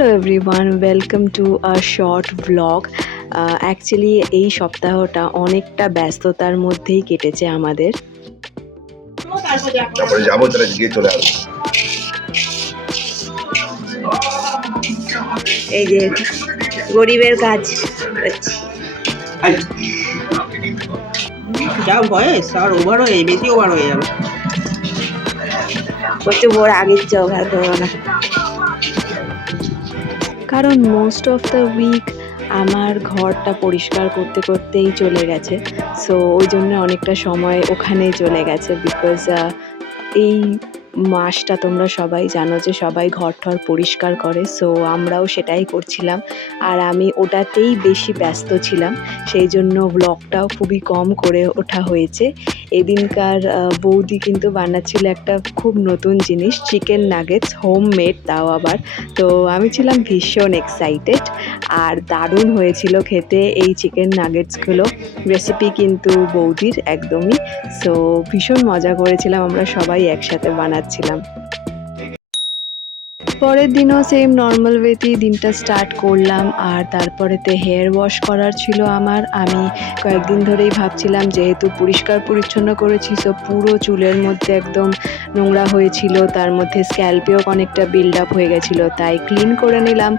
Hello everyone, welcome to a short blog. Actually এই সপ্তাহটা অনেকটা ব্যস্ততার মধ্যেই কেটেছে আমাদের। তারপরে যাবো, তাহলে গিয়ে চলে আসবো। এই যে গরিবের কাজ করছি। যা বয়স আর ওভার হয়ে বেশি ওভার হয়ে যাবে। প্রচুর বড় আগের চোখ আর করো না, কারণ মোস্ট অফ দ্য উইক আমার ঘরটা পরিষ্কার করতে করতেই চলে গেছে। সো ওই জন্য অনেকটা সময় ওখানেই চলে গেছে। বিকজ এই মাসটা তোমরা সবাই জানো যে সবাই ঘর ঠর পরিষ্কার করে, সো আমরাও সেটাই করছিলাম। আর আমি ওটাতেই বেশি ব্যস্ত ছিলাম, সেই জন্য ব্লগটাও খুবই কম করে ওঠা হয়েছে। এদিনকার বৌদি কিন্তু বানাচ্ছিল একটা খুব নতুন জিনিস, চিকেন নাগেটস, হোম মেড, তাও আবার। তো আমি ছিলাম ভীষণ এক্সাইটেড, আর দারুণ হয়েছিল খেতে এই চিকেন নাগেটসগুলো। রেসিপি কিন্তু বৌদির একদমই। সো ভীষণ মজা করেছিলাম, আমরা সবাই একসাথে বানাচ্ছিলাম। পরের দিনও সেম নর্মাল ওয়েতেই দিনটা স্টার্ট করলাম। আর তারপরেতে হেয়ার ওয়াশ করার ছিল আমার। আমি কয়েকদিন ধরেই ভাবছিলাম, যেহেতু পরিষ্কার পরিচ্ছন্ন করেছি, সো পুরো চুলের মধ্যে একদম নোংরা হয়েছিল, তার মধ্যে স্ক্যাল্পেও অনেকটা বিল্ড আপ হয়ে গেছিলো, তাই ক্লিন করে নিলাম।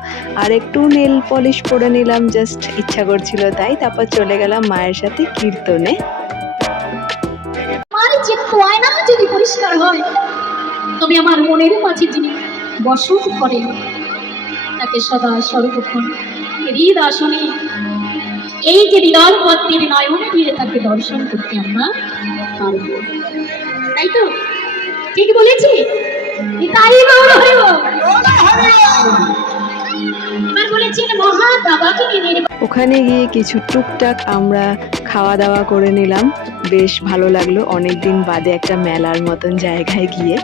আর একটু নেল পলিশ করে নিলাম, জাস্ট ইচ্ছা করছিল তাই। তারপর চলে গেলাম মায়ের সাথে কীর্তনে। আমার যে গয়না যদি পরিষ্কার হয়, তবে আমার মনের মাঝে যিনি বসত করেন, তাকে সদা সর্বক্ষণ হৃদয় এই যে হৃদয় পদ্মের নয়ন দিয়ে তাকে দর্শন করতে আমরা পারব। তাই তো ঠিক বলেছি? তাই এবার বলেছেন মহাদাবাকে ওখানে গিয়ে কিছু টুকটাক আমরা খাওয়া দাওয়া করে নিলাম, বেশ ভালো লাগলো অনেক দিন বাদে একটা মেলার মতন জায়গায় গিয়ে।